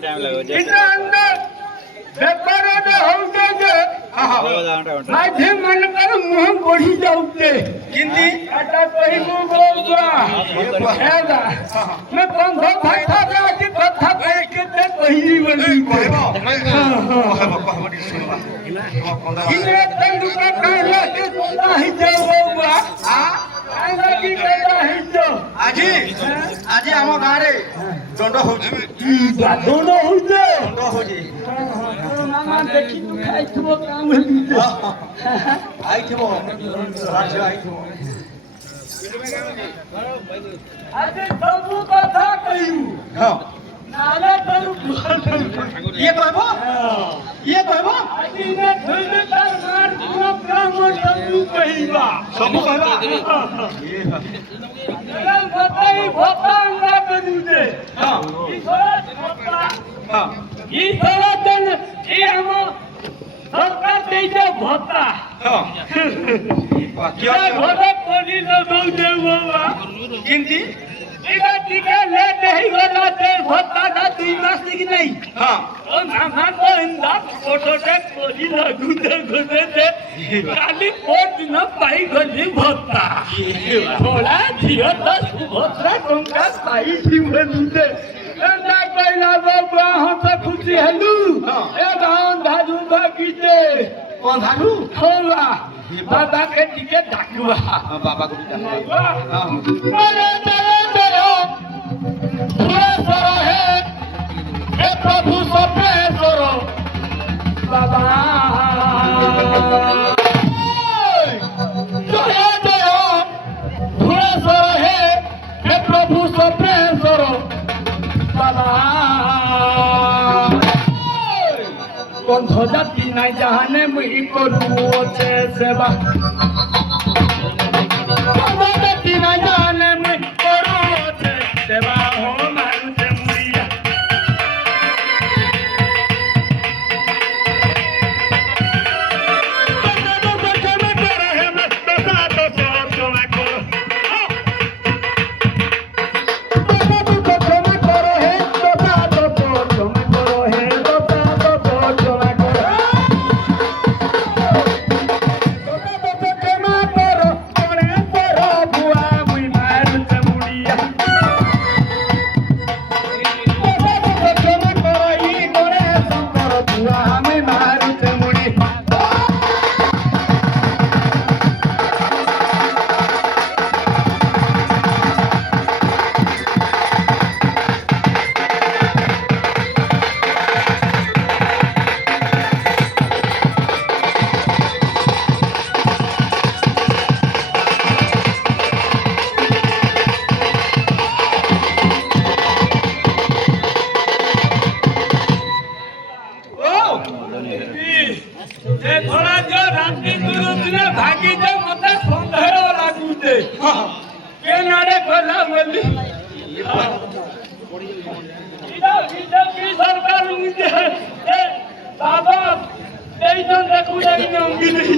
Time लगे ବେପାରଟା ହଉଛେ ଯେ ମାଝି ମାନଙ୍କର ମୁହଁ ବଢି ଯାଉଛେ किंती ଏଟା କହିବୁ ବୋଉଆ ହେଲା ମୁଁ ବନ୍ଧ ଭାଷାରେ ଅଛି କଥା କହି କେତେ କହିବି ବୋଲି कहबो कहबो कहबो टी सुनबा କିଏ ଏତେ ଲୋକ କହିଲେ କି କଥା ହେଇଯାଉ ବୋଉଆ କାହିଁକି କି କଥା ହେଇଛ আজি আজি ଆମ ଗାଁ ରେ ଦଣ୍ଡ ହଉଛି ଦଣ୍ଡ ହଉଛେ ଦଣ୍ଡ ହଉଛି ମାମା ଦେଖି ତୁ ଖାଇଥିବ କାମ ହେଲି ଆଇଥିବ ରାଜ ଆଇଥିବ ଆଜି ସବୁ କଥା କହିବୁ ହଁ ନାଲେ ତୋର ଇଏ କହିବ ଇଏ କହିବ ଆଜି ନେ ଧୁଇଲେ ତାର ମାର ପୁଅ କାମ ସବୁ କହିବା ସବୁ କହିବା ଏରମ୍ ବତାଇ ଭତ୍ତା আমরা କରୁଛେ ହଁ ଇ ସରାସ ଭତ୍ତା ହଁ ଇ ସରାସ ଇ ଆମ ସରକାର ଦେଇছে ଭତ୍ତା ହଁ କିଏ ଭତ୍ତା ପଡ଼ି ଦଉଛେ ବାবা किंती ଏଇଟା ଟିକେ ଲେଟ୍ ହେଇଗଲା ସେ ଭତ୍ତାଟା 2 ମାସ କି ନାହିଁ हाँ ଓ ମାମା ତ ଏନ୍ତା ଫଟୋଟେ କରି ଲାଗୁଛେ ଘୁଷେଛେ କାଲି ପରଦିନ ପାଇଗଲି ଭତ୍ତା ଥୋଡ଼ା ଝିଅ ତ ସୁଭଦ୍ରା ଟଙ୍କା ପାଇଛି ବୋଲୁଛେ ଏନ୍ତା କହିଲା ବାବା ହସ ଖୁସି ହେଲୁ ଏ ଅନ୍ଧାରୁ ଭାଗିଛେ अंधारू होला बाबाके ଟିକେ ଡାକିବା बाबा को भी डालो अरे तेरे तेरे सुरेश्वर है हे प्रभु सर्वेश्वर बाबा जय जय सुरेश्वर है हे प्रभु सर्वेश्वर बाबा गंध जाति नहीं जाने मुई करू अच्छे सेवा गंध जाति नहीं जाने मुई करू अच्छे सेवा हो मारू से मुड़िया थोड़ा जो रात्रि गुरुजी भागी जो मत संदेह लागुते के नारे गला बोली इधर इधर की सरकार मुझे ए बाबा এই জন দেখু যাই না উঙ্গি নেই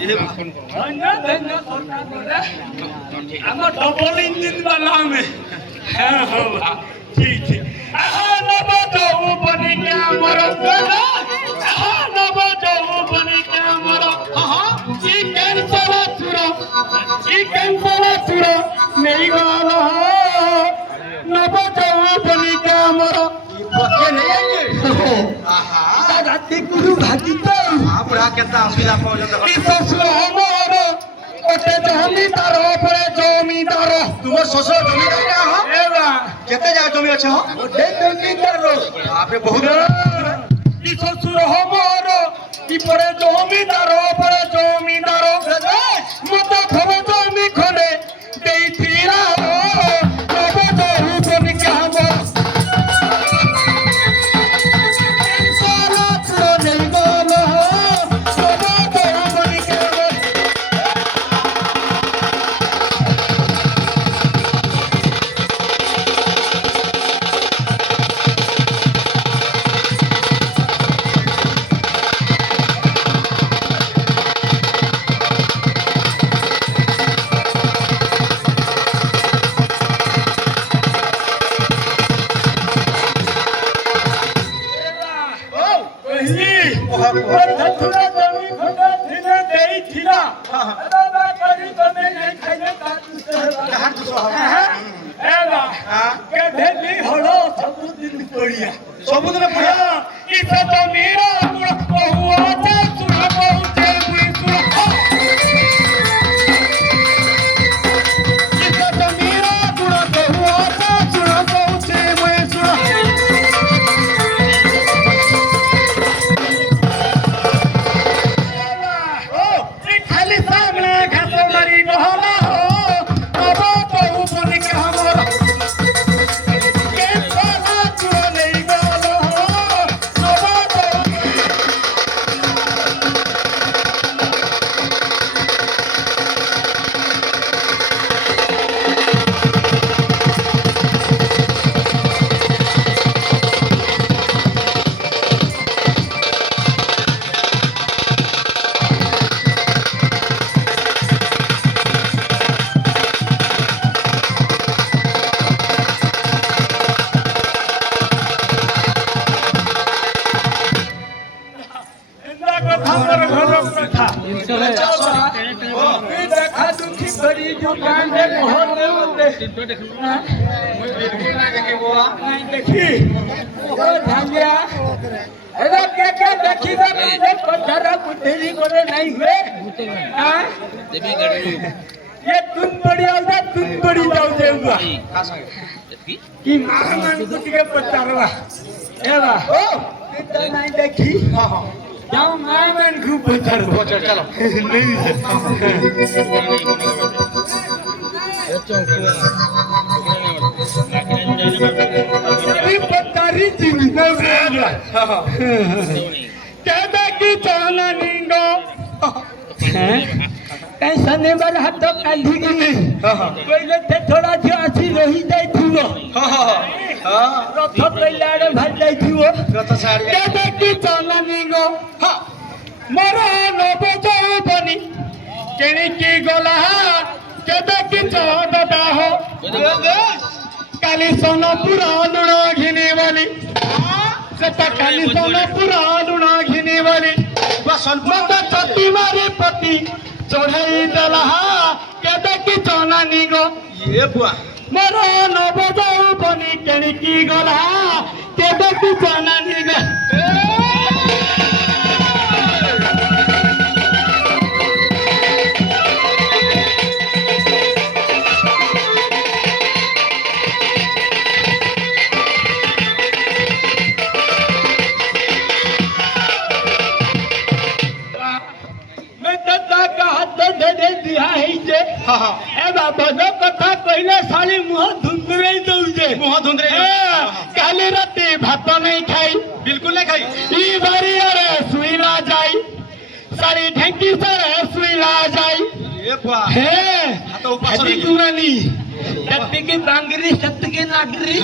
ये फोन अन्ना धन्ना सरकार बोले हम डबल इंजन वाला में हां हां ठीक ठीक नब जाऊ बने क्या मरो नब जाऊ बने क्या मरो ई कैंसर सुरो नहीं वाला नब जाऊ बने क्या मरो बच्चे नहीं आएंगे आहा राती गुरु भागी तो आप रहा कितना असुविधा पहुंच जमीदार जमीदार तुम ससुर जमीदार क्या हो एवा केते जागा जमी अच्छे हो जमीदार आपने बहुत শ্বশুর হবর কি পরে জমিদার পরে জমিদার মত ঘর জমি খনে দেই ফিরা তব জরু জমি কাম সারা পুরো নেই গল তব জরু জমি কাম हाँ କେଭେଲି ହଳ ସବୁଦିନ ପଡ଼ିଆ ସବୁଦିନ ପଢିଆ କିସ ଜମିର ଗୁଣ କହୁଅଛେ ଶୁଣ କହୁଛେ ମୁଇଁ ଶୁଣ କିସ ଜମିର ଗୁଣ କହୁଅଛେ ଶୁଣ କହୁଛେ ମୁଇଁ ଶୁଣ ଓ ଏ ଖାଲି ସାମନେ ଘାସ ମାରି ଗହଲା ହୋ ତବ କହୁ ବନି କାମର କେ ପାଲା ଚୁର ନେଇ ଗଲ ହୋ ତବ କହୁ ଏନ୍ତା କଥା ମୋର ଘର କଥା ଏ ଦେଖା ଦୁଃଖୀ କରି ଯୋଉ ଗାଁରେ ପହରେ ମତେ ନାଇଁ ଦେଖି ଓ ଧାଙ୍ଗିଆ ଏରା କେ ଦେଖି ଦେ କଥାର ବୁद्धି করে নাই ହୁଏ ये तुम बड़ी आओ जा तुम बड़ी जाओ देउगा कि मां ମାନଙ୍କୁ ଟିକେ ପଚାରବା ଏବା ଓ ତ ନାଇଁ ଦେଖି जाओ मां ମାନଙ୍କୁ ପଚାରବା चलो अभी पतारी जिंदा होगा कहता कि चला निंगो कहीं शनिवार हाथ तो काली की नहीं पहले थे थोड़ा जो आसी रही जाई थुओ रथ पहले आड़े भाग जाई थुओ रथ साड़ी कहता कि चला निंगो मोर नबो बनी केणी की गला कहता कि चौदह हो काली सोनपुरा लुणा घिने वाली सता काली सोनपुरा लुणा घिने वाली मत छती मारे पति चढ़ाई दला केदा की चना निगो ये बुआ मोर नबजाऊ बनी केणी की गला केदा की चना निगो दे दिया है जे ए बाबा जो कथा कहले साली मुह धुंदरे दउजे मुह धुंदरे काली राती भात नहीं खाई बिल्कुल नहीं खाई ई बारी अरे सुईला जाई सारी ढेंकी सरे सुईला जाई ये बुआ हे तो ऊपर हदी कुरानी सत्य की बांगरी सत्य की नागरी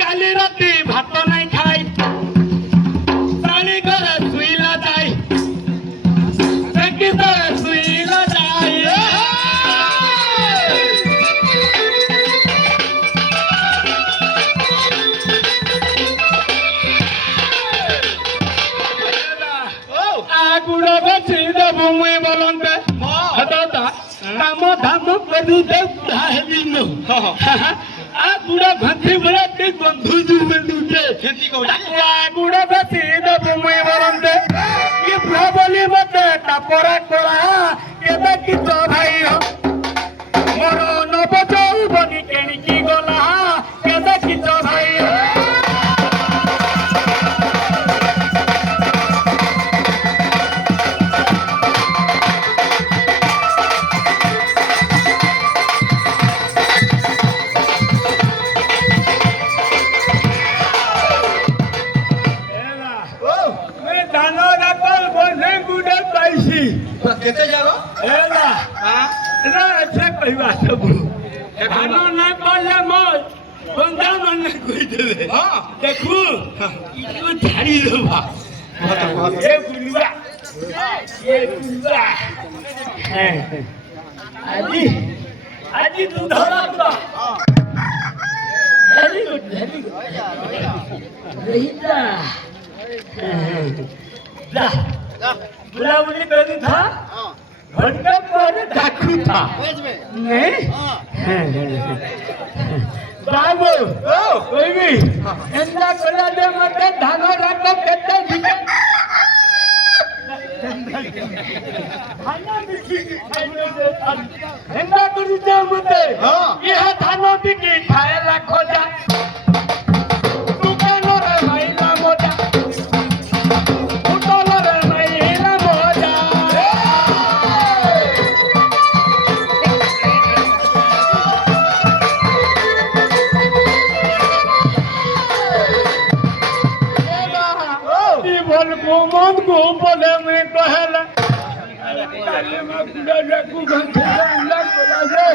काली राती भात नहीं खाई साली करे सुईला जाई काम धाम करू दे दिनो आ गुड़ा भंती बड़ा ते बंधु जु बंधु के खेती को आ गुड़ा भती दब मुई बरंते कि प्रबली मते टापरा कोला केदा कि तो भाई हो मोर नबजाऊ बनी केणी की गला केदा कि तो भाई हो केते जारो एला हां रा अच्छा कहवा सब खाना ना करले मोर बंदा मन कोई देबे हां देखू इको झाड़ी देबा ये गुलवा आजी तू धरा तो वेरी गुड रहीता जा बुलावली करी था घटका पर डाकू था नहीं बाबू कोई भी एंदा करा दे मते धानो राखो केते दिखे एंदा करी दे मते यह धानो बिकी खाए लाखो जा तू केनो रे माइला मोजा उतलो रे माइला मोजा बोल गोमन को बोले मैं कहला काले में पूरा रखू घंटे लग बोला जे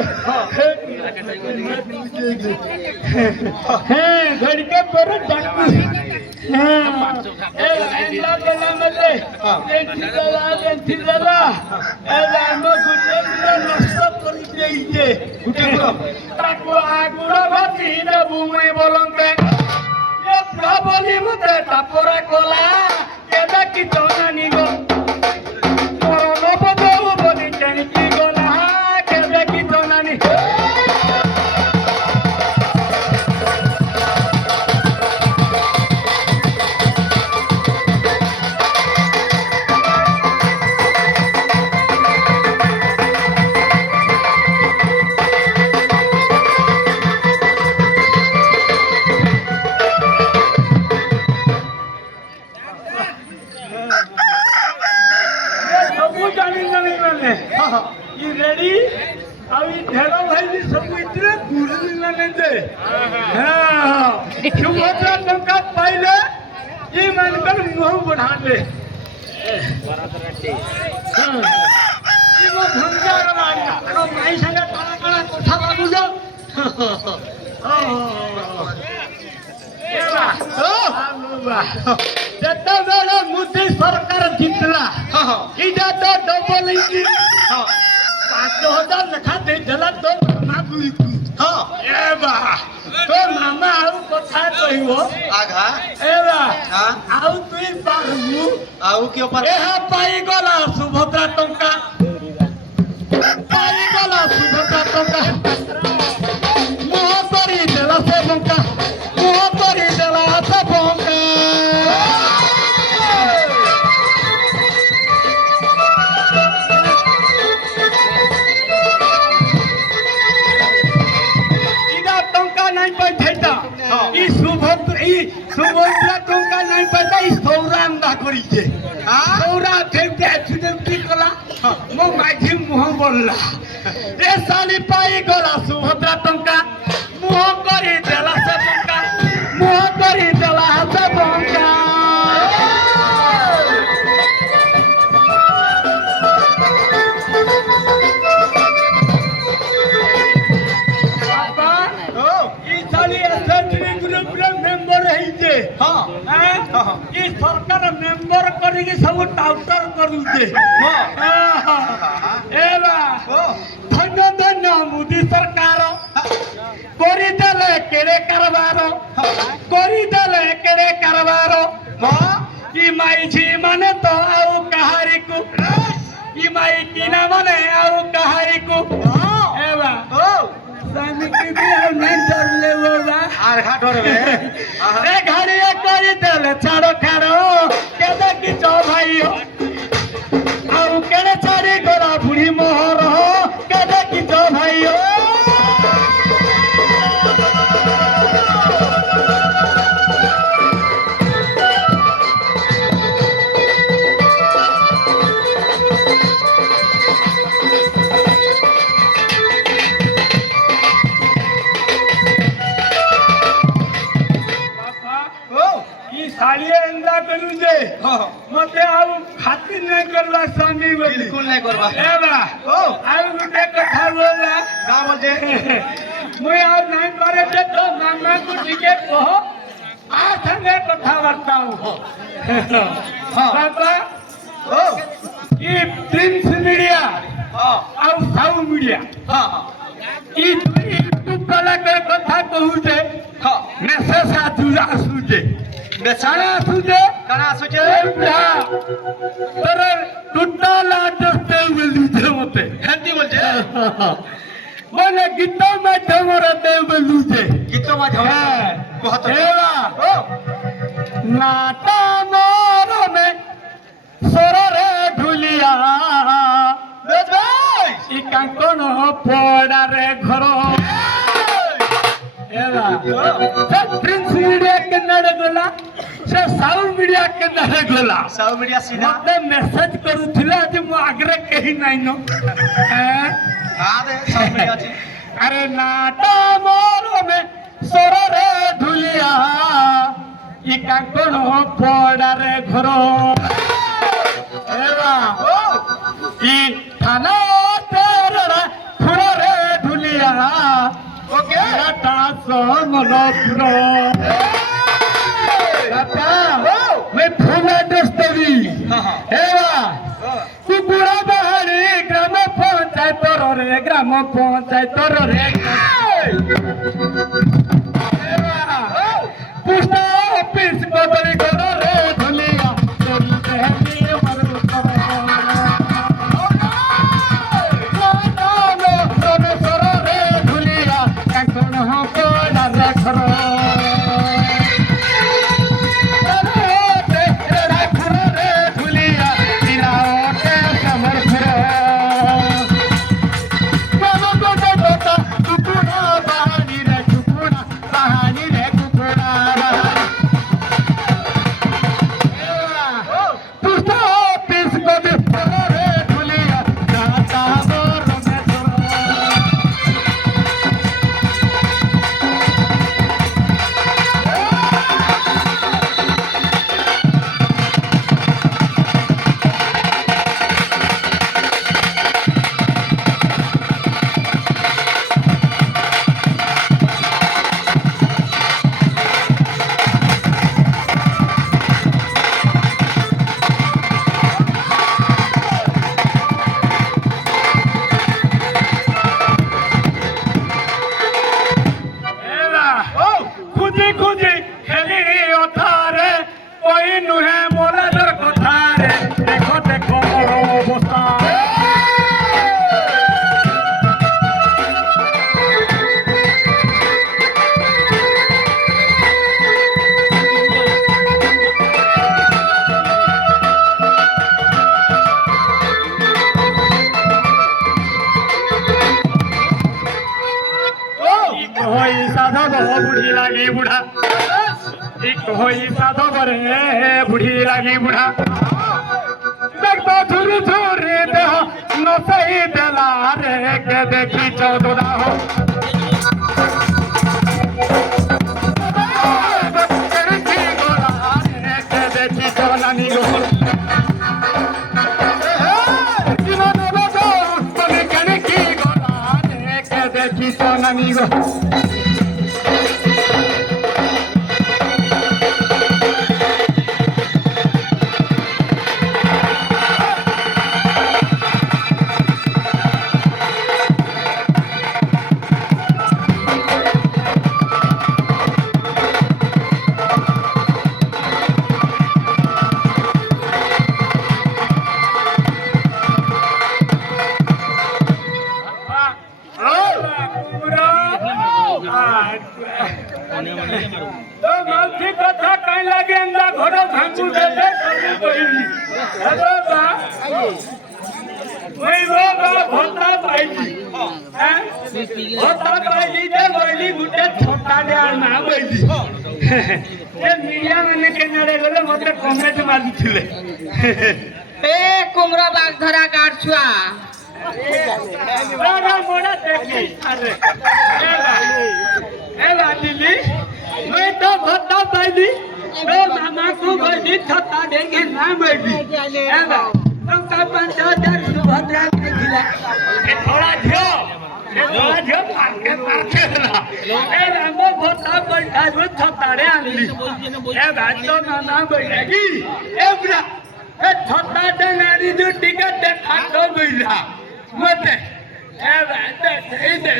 हैं घर के पर डाकू हां ए इंदा बोला मते ए ठिजला ए लामो गुटे नष्ट करी देइजे गुटे ताको आगुरा भाती देबु मैं बोलंते ये प्रबली मते तापरा कोला केदा की चोना निगो कोरोना बदो बदी जानी की गोला केदा की चोना नि You ready? अभी ढेरों भाई भी सब इतने गुरु मिलने दे हाँ सुभद्रा टंका पहले ये मानकर मुँह बढ़ा दे ये वो भंगा रहा है तो भाई संगे ताला ताला कोठा बाबू जाओ ये बात जत्ता बेला मोदी सरकार जितला इधर तो डबल इंजिन 5,000 लखा दे जला तो मागू हां ए बा तो मामा आउ कथा कहिवो आघा ए बा हां आउ तुई पागु आउ के ऊपर ए हा पाई गला सुभद्रा टंका पाई गला सुभद्रा टंका मोह करी देला से बंका मोह करी देला से बंका सुभद्रा टंका नहीं पैदा सौरा अंदा करी सौरा फेंकते छुटे कला मो माझी मुह बोलला ए साली पाई गला सुभद्रा टंका मुह करी देला से टंका मुह करी देला से टंका ये सरकार मेंबर करी के सब टाउटर करू दे ए बा धन्य धन्य मोदी सरकार करी देले केड़े कारबार ई माई छी माने तो आउ कहारी को ई माई किना माने आउ कहारी को ए बा सामी की भी नहीं डर ले बा आर घाट रे ए घड़िया करी देले छाड़ो खाड़ो केदा की चो भाई हो आउ केड़े छाड़ी गोरा बुढ़ी मोहर हो केदा की चो भाई हो सालिए अंदा करू जे मते आउ खातिर नहीं करवा स्वामी बिल्कुल नहीं करवा ए बा आउ गुटे कथा बोला का बोल जे मुई आउ नहीं करे जे तो मामा को ठीके कहो आ संगे कथा बताऊ बाबा ये प्रिंस मीडिया आउ साउ मीडिया ई यूट्यूब कला कर कथा कहू जे मैसेज आ जुजा सुजे बेचारा सुजे कना सुजे तर टुट्टा लाटते वेली মানে গীত মাধ্যমরে দেব লুজে গীত মাধ্যমে হ্যাঁ কহত এলা ও নাটা মরমে সররে ঢুলিয়া বেশ ভাই ই কাঙ্কন পড়ারে ঘর এলা সে প্রিন্স মিডিয়া কেনারে গলা সে সাউথ মিডিয়া কেনারে গলা সাউ মিডিয়া সিনা মতে মেসেজ କରୁଥିଲା ଯେ ମୁଁ ଆଗରେ କେହି ନାଇନ আদে সাউ মিডিয়া আছে আরে নাটা মরমে সররে ঢুলিয়া ই কাঙ্কন পড়ারে ঘর এলা ও ই থানা তেরা ঘরে ঢুলিয়া ওকে নাটা সমলপুর কাকা मैं फूल दस्तवी হ্যাঁ হ্যাঁ एवा ও कुकुड़ा बाहरी ग्राम पंचायत रे ग्राम पंचायत रे एवा पोस्ट ऑफिस बदली कर रे ढुलिया चलते हैं मरु रे ढुलिया कंकण हो कोडा रे घर খুঁজি খুঁজি খেলি অথারে ওই নুহে মোরাদের কথারে দেখো দেখো মোর অবস্থা কই সাধব বুড়ি লাগি বুড়া কই সাধব রে বুড়ি লাগি বুড়া দেখো ঝুরি ঝুরি দেহ নসই দেলা রে কে দেখি চৌদরা হো দেখি চলানি গো দেখি চলানি গো तो मालती कथा कहीं लगे अंदर घोड़ा भांगू देते कोई हेलो बा वही वो बा भोता पाइली हैं भोता पाइली दे बोली गुटे छोटा दे ना बोली ये मीडिया मैंने के नरे गले मते कमेंट मारी थिले ए कुमरा बाग धरा काट छुआ बड़ा मोड़ा देखी अरे ए बा दिल्ली मैं तो भत्ता पाइली मैं मामा को बोली थता देंगे ना बोली ए बा तुम का 5000 सुभद्रा के खिला ए थोड़ा धियो मार के ना ए बा भत्ता बैठा जो थता रे आंली ए बा तो ना बोलेगी ए बुरा ए थता दे नारी जो टिकट दे खातो बोला मत ए बा दे दे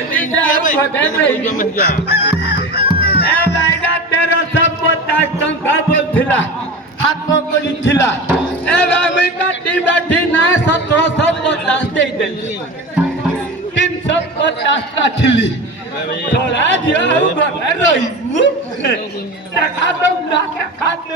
तेरा सब बतास टंका बोलथिला हाथ पकड़ी थिला ए मैं काटी बैठी ना 1750 दे देली 300 50টা ଥିଲି थोड़ा ঝিଅ ଆଉ ଘରେ ରହିବୁ দেখা ତ ନା দেখা ତ